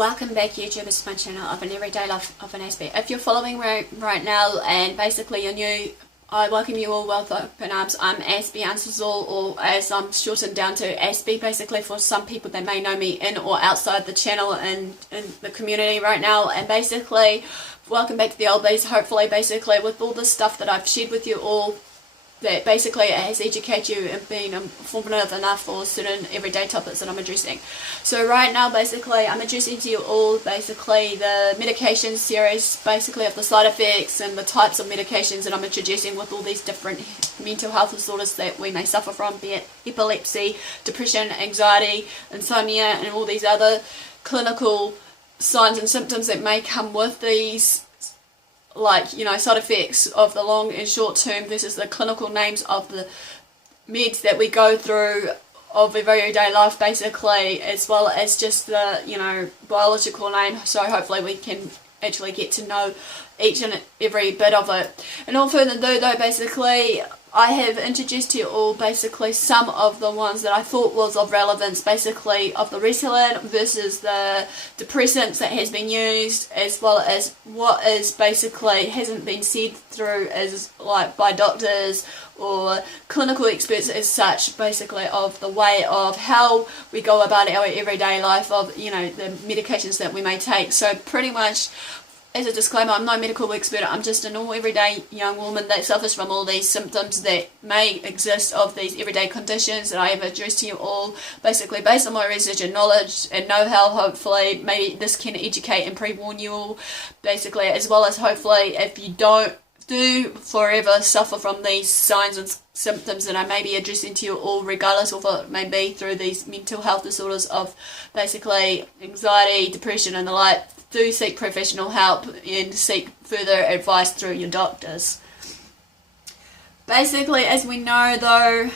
Welcome back, YouTubers, to my channel of an everyday life of an Aspie. If you're following right now and basically you're new, I welcome you all with open arms. I'm AspieAnswersAll, or as I'm shortened down to Aspie, basically for some people that may know me in or outside the channel and in the community right now. And basically, welcome back to the old days, hopefully, basically with all the stuff that I've shared with you all, that basically has educated you and been informative enough for certain everyday topics that I'm addressing. So right now, basically, I'm addressing to you all basically the medication series, basically of the side effects and the types of medications that I'm introducing with all these different mental health disorders that we may suffer from, be it epilepsy, depression, anxiety, insomnia, and all these other clinical signs and symptoms that may come with these, like, you know, side effects of the long and short term versus the clinical names of the meds that we go through of everyday life, basically, as well as just the, you know, biological name. So hopefully we can actually get to know each and every bit of it. And all further ado, though, basically, I have introduced to you all basically some of the ones that I thought was of relevance, basically of the Ritalin versus the depressants that has been used, as well as what is basically hasn't been said through as like by doctors or clinical experts as such, basically of the way of how we go about our everyday life, of, you know, the medications that we may take. So pretty much, as a disclaimer, I'm no medical expert. I'm just a normal everyday young woman that suffers from all these symptoms that may exist of these everyday conditions that I have addressed to you all, basically based on my research and knowledge and know-how. Hopefully maybe this can educate and pre-warn you all, basically, as well as hopefully if you do forever suffer from these signs and symptoms that I may be addressing to you all, regardless of what it may be, through these mental health disorders of basically anxiety, depression and the like, do seek professional help and seek further advice through your doctors. Basically, as we know though,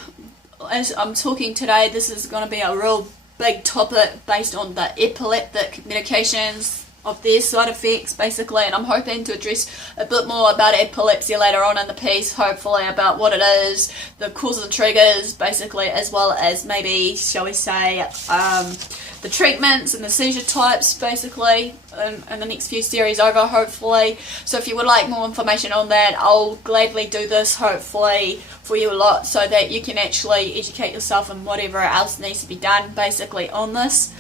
as I'm talking today, this is going to be a real big topic based on the epileptic medications, of their side effects, basically, and I'm hoping to address a bit more about epilepsy later on in the piece, hopefully about what it is, the causes and triggers, basically, as well as maybe, shall we say, the treatments and the seizure types, basically, in the next few series over, hopefully. So if you would like more information on that, I'll gladly do this, hopefully, for you a lot, so that you can actually educate yourself on whatever else needs to be done, basically, on this.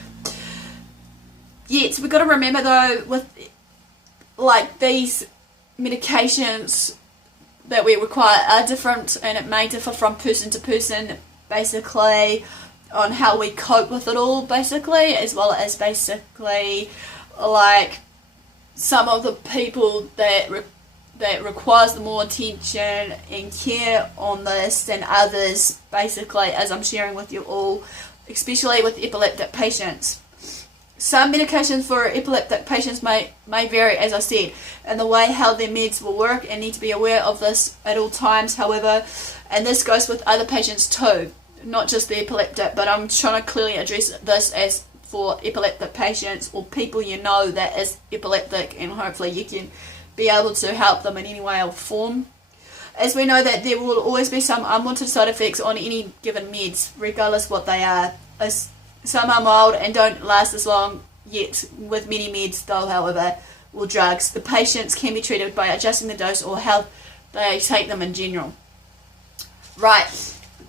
Yes, we've got to remember though, with like these medications that we require are different, and it may differ from person to person, basically, on how we cope with it all, basically, as well as basically like some of the people that requires the more attention and care on this than others, basically, as I'm sharing with you all, especially with epileptic patients. Some medications for epileptic patients may vary, as I said, in the way how their meds will work, and need to be aware of this at all times, however, and this goes with other patients too, not just the epileptic, but I'm trying to clearly address this as for epileptic patients or people you know that is epileptic, and hopefully you can be able to help them in any way or form. As we know that there will always be some unwanted side effects on any given meds, regardless what they are. Some are mild and don't last as long, yet with many meds though, however, or drugs, the patients can be treated by adjusting the dose or how they take them in general. Right,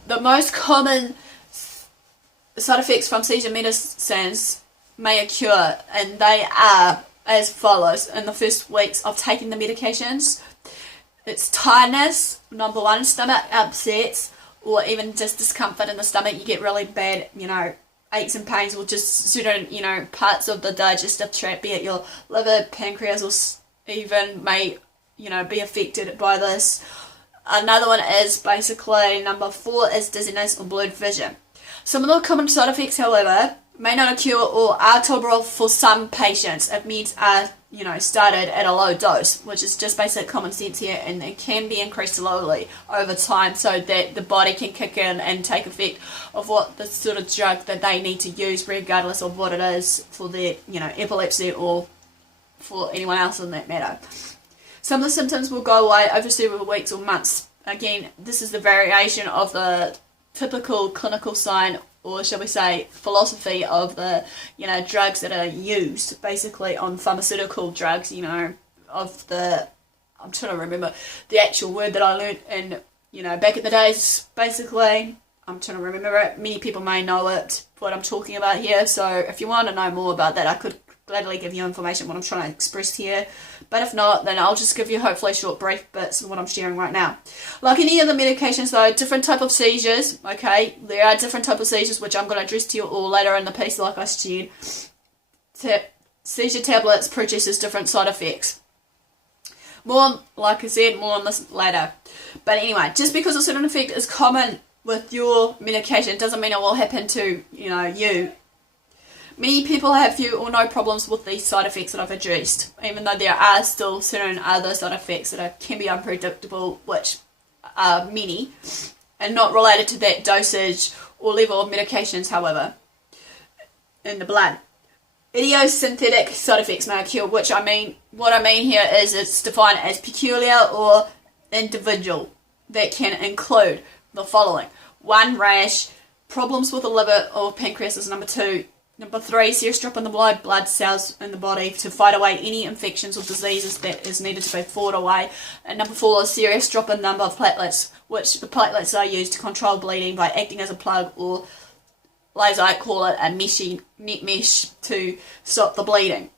the most common side effects from seizure medicines may occur, and they are as follows in the first weeks of taking the medications. It's tiredness, number one, stomach upsets, or even just discomfort in the stomach. You get really bad, you know, aches and pains, or just certain, you know, parts of the digestive tract, be it your liver, pancreas, or even may, you know, be affected by this. Another one is basically, number 4 is dizziness or blurred vision. Some of the common side effects, however, may not occur or are tolerable for some patients if meds are, you know, started at a low dose, which is just basic common sense here, and it can be increased slowly over time so that the body can kick in and take effect of what the sort of drug that they need to use, regardless of what it is for their, you know, epilepsy or for anyone else in that matter. Some of the symptoms will go away over several weeks or months. Again, this is the variation of the typical clinical sign or shall we say philosophy of the, you know, drugs that are used basically on pharmaceutical drugs, you know, of the, I'm trying to remember the actual word that I learned in, you know, back in the days, basically. I'm trying to remember it. Many people may know it, what I'm talking about here. So if you want to know more about that, I could gladly give you information what I'm trying to express here. But if not, then I'll just give you hopefully short brief bits of what I'm sharing right now. Like any other medications though, different type of seizures, okay? There are different type of seizures which I'm going to address to you all later in the piece like I shared. Seizure tablets produces different side effects. More, like I said, more on this later. But anyway, just because a certain effect is common with your medication doesn't mean it will happen to, you know, you. Many people have few or no problems with these side effects that I've addressed, even though there are still certain other side effects that can be unpredictable, which are many, and not related to that dosage or level of medications, however, in the blood. Idiosyncratic side effects may occur, which what I mean here is it's defined as peculiar or individual, that can include the following. 1, rash, problems with the liver or pancreas is number 2. Number 3, serious drop in the blood cells in the body to fight away any infections or diseases that is needed to be fought away. And number 4, a serious drop in number of platelets, which the platelets are used to control bleeding by acting as a plug, or as I call it, a net mesh to stop the bleeding.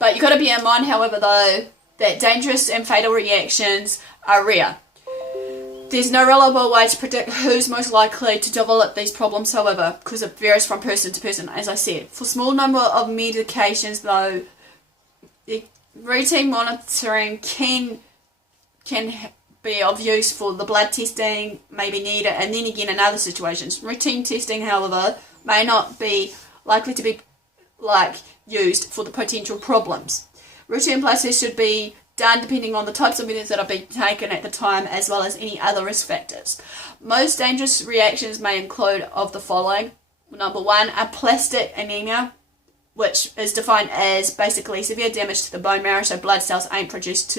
But you've got to bear in mind, however, though, that dangerous and fatal reactions are rare. There's no reliable way to predict who's most likely to develop these problems, however, because it varies from person to person, as I said. For small number of medications, though, routine monitoring can be of use for the blood testing, may be needed, and then again in other situations. Routine testing, however, may not be likely to be used for the potential problems. Routine blood tests should be done depending on the types of medicines that are being taken at the time, as well as any other risk factors. Most dangerous reactions may include of the following. Number 1, aplastic anemia, which is defined as basically severe damage to the bone marrow, so blood cells ain't produced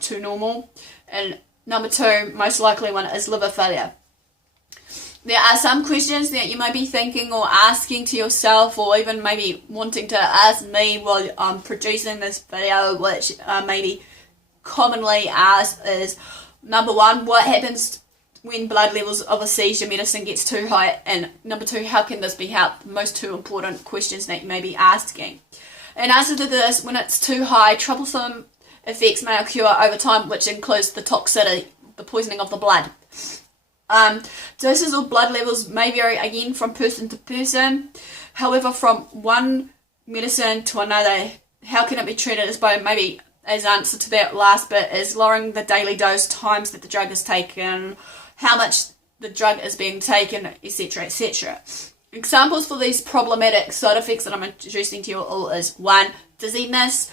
to normal. And number 2, most likely one, is liver failure. There are some questions that you might be thinking or asking to yourself, or even maybe wanting to ask me while I'm producing this video, which maybe commonly asked is, number 1, what happens when blood levels of a seizure medicine gets too high? And number 2, how can this be helped? The most 2 important questions that you may be asking. In answer to this, when it's too high, troublesome effects may occur over time, which includes the toxicity, the poisoning of the blood. Doses or blood levels may vary again from person to person. However, from one medicine to another, how can it be treated as by maybe as answer to that last bit is lowering the daily dose, times that the drug is taken, how much the drug is being taken, etc., etc. Examples for these problematic side effects that I'm introducing to you all is 1, dizziness,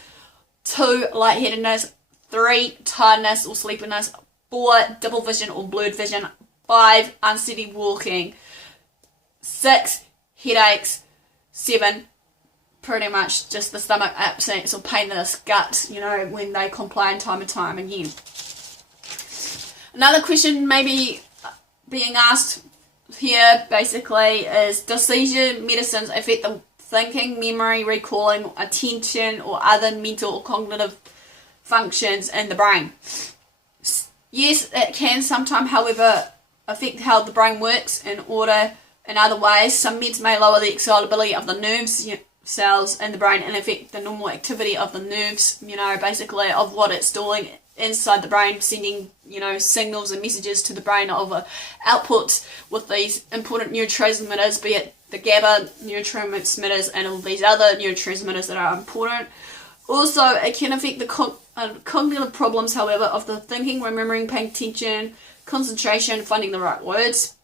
2, lightheadedness, 3, tiredness or sleepiness, 4, double vision or blurred vision, 5, unsteady walking, 6, headaches, 7, pretty much just the stomach upsets or pain in the gut, you know, when they complain time and time again. Another question maybe being asked here basically is, does seizure medicines affect the thinking, memory, recalling, attention, or other mental or cognitive functions in the brain? Yes, it can sometimes, however, affect how the brain works in other ways. Some meds may lower the excitability of the nerves cells in the brain and affect the normal activity of the nerves, you know, basically of what it's doing inside the brain, sending, you know, signals and messages to the brain of outputs with these important neurotransmitters, be it the GABA neurotransmitters and all these other neurotransmitters that are important. Also, it can affect the cognitive problems, however, of the thinking, remembering, paying attention, concentration, finding the right words.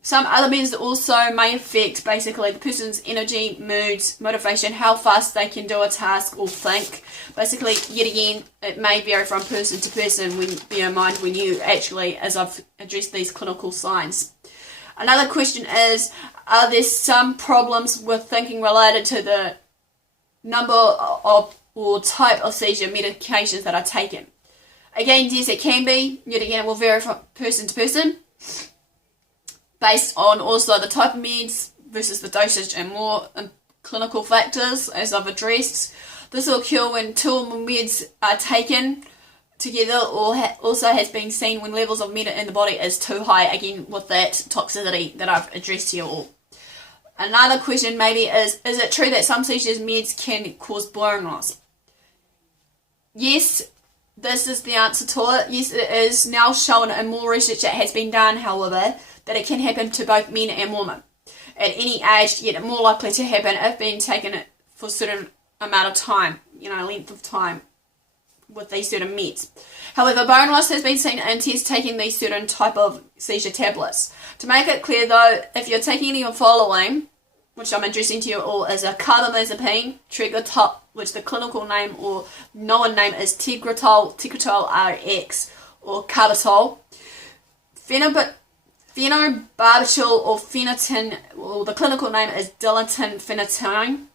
Some other meds also may affect basically the person's energy, moods, motivation, how fast they can do a task or think. Basically, yet again, it may vary from person to person, when bear in mind when you actually, as I've addressed these clinical signs. Another question is, are there some problems with thinking related to the number of or type of seizure medications that are taken? Again, yes, it can be. Yet again, it will vary from person to person, based on also the type of meds, versus the dosage and more clinical factors, as I've addressed. This will occur when two or more meds are taken together, or also has been seen when levels of med in the body is too high, again with that toxicity that I've addressed to you all. Another question maybe is it true that some seizures meds can cause bone loss? Yes, this is the answer to it. Yes, it is now shown in more research that has been done, however, that it can happen to both men and women at any age, yet more likely to happen if being taken for a certain amount of time, length of time with these certain meds. However, bone loss has been seen in tests taking these certain type of seizure tablets. To make it clear though, if you're taking any of the following, which I'm addressing to you all, is a carbamazepine, Tegretol, which the clinical name or known name is Tegretol RX, or Carbitol, phenobarbital or phenytoin, or the clinical name is dilantin phenytoin,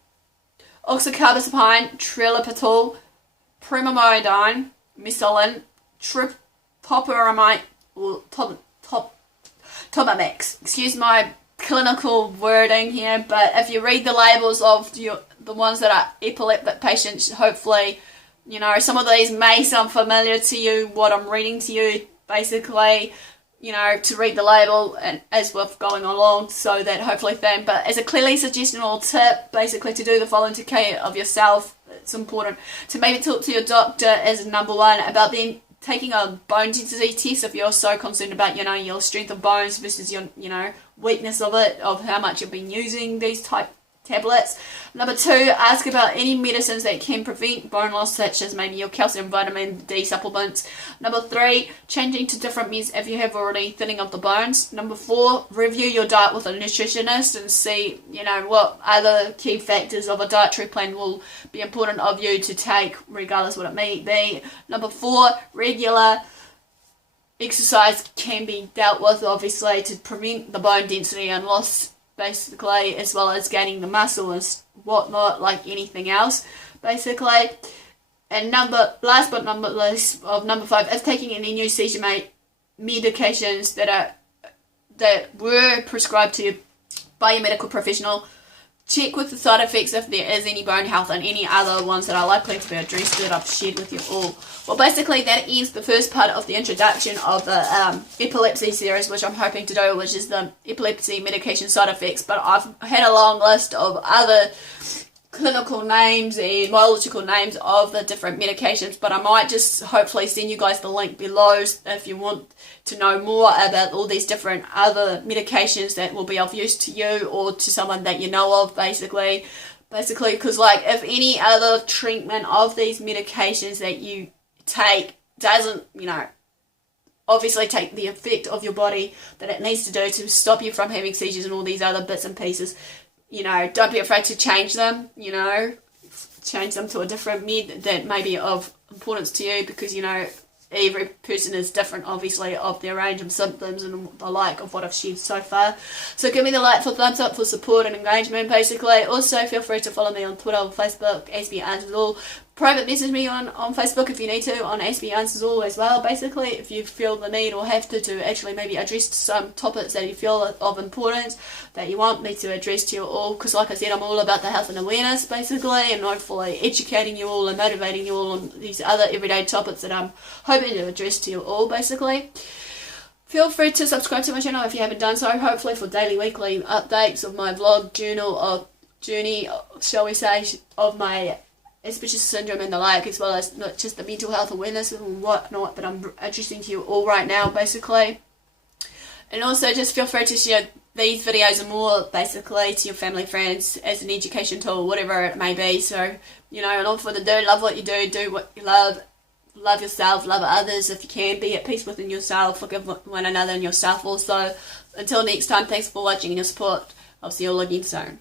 oxcarbazepine, trelipitol, primamidine, mesylin, topiramate, or Topamax. Excuse my clinical wording here, but if you read the labels of the ones that are epileptic patients, hopefully, some of these may sound familiar to you, what I'm reading to you, basically, to read the label and as we're going along, so that hopefully but as a clearly suggestional tip, basically to do the following to care of yourself, it's important to maybe talk to your doctor as number one about then taking a bone density test if you're so concerned about, your strength of bones versus your, weakness of it, of how much you've been using these type tablets. Number two, ask about any medicines that can prevent bone loss, such as maybe your calcium, vitamin D supplements. Number three, changing to different meds if you have already thinning of the bones. Number four, review your diet with a nutritionist and see, what other key factors of a dietary plan will be important of you to take, regardless what it may be. Number four, regular exercise can be dealt with, obviously, to prevent the bone density and loss, basically, as well as gaining the muscle and whatnot, like anything else, basically. And last but not least, of number five, if taking any new seizure medications that were prescribed to you by your medical professional, check with the side effects if there is any bone health and any other ones that are likely to be addressed that I've shared with you all. Well, basically that ends the first part of the introduction of the epilepsy series, which I'm hoping to do, which is the epilepsy medication side effects. But I've had a long list of other clinical names and biological names of the different medications, but I might just hopefully send you guys the link below if you want to know more about all these different other medications that will be of use to you or to someone that you know of, basically, because if any other treatment of these medications that you take doesn't, obviously take the effect of your body that it needs to do to stop you from having seizures and all these other bits and pieces, don't be afraid to change them, change them to a different med that may be of importance to you, because, every person is different, obviously, of their range of symptoms and the like of what I've shared so far. So give me the like for thumbs up for support and engagement, basically. Also, feel free to follow me on Twitter or Facebook, AspieAnswersAll. Private message me on Facebook if you need to, on AspieAnswersAll as well, basically, if you feel the need or have to actually maybe address some topics that you feel of importance that you want me to address to you all, because like I said, I'm all about the health and awareness, basically, and hopefully educating you all and motivating you all on these other everyday topics that I'm hoping to address to you all, basically. Feel free to subscribe to my channel if you haven't done so, hopefully for daily, weekly updates of my vlog journey, shall we say, of my Asperger's syndrome and the like, as well as not just the mental health awareness and whatnot that I'm addressing to you all right now, basically. And also just feel free to share these videos and more, basically, to your family, friends, as an education tool, whatever it may be. So, and all for the do, love what you do what you love yourself, love others if you can, be at peace within yourself, forgive one another and yourself also. Until next time, thanks for watching and your support. I'll see you all again soon.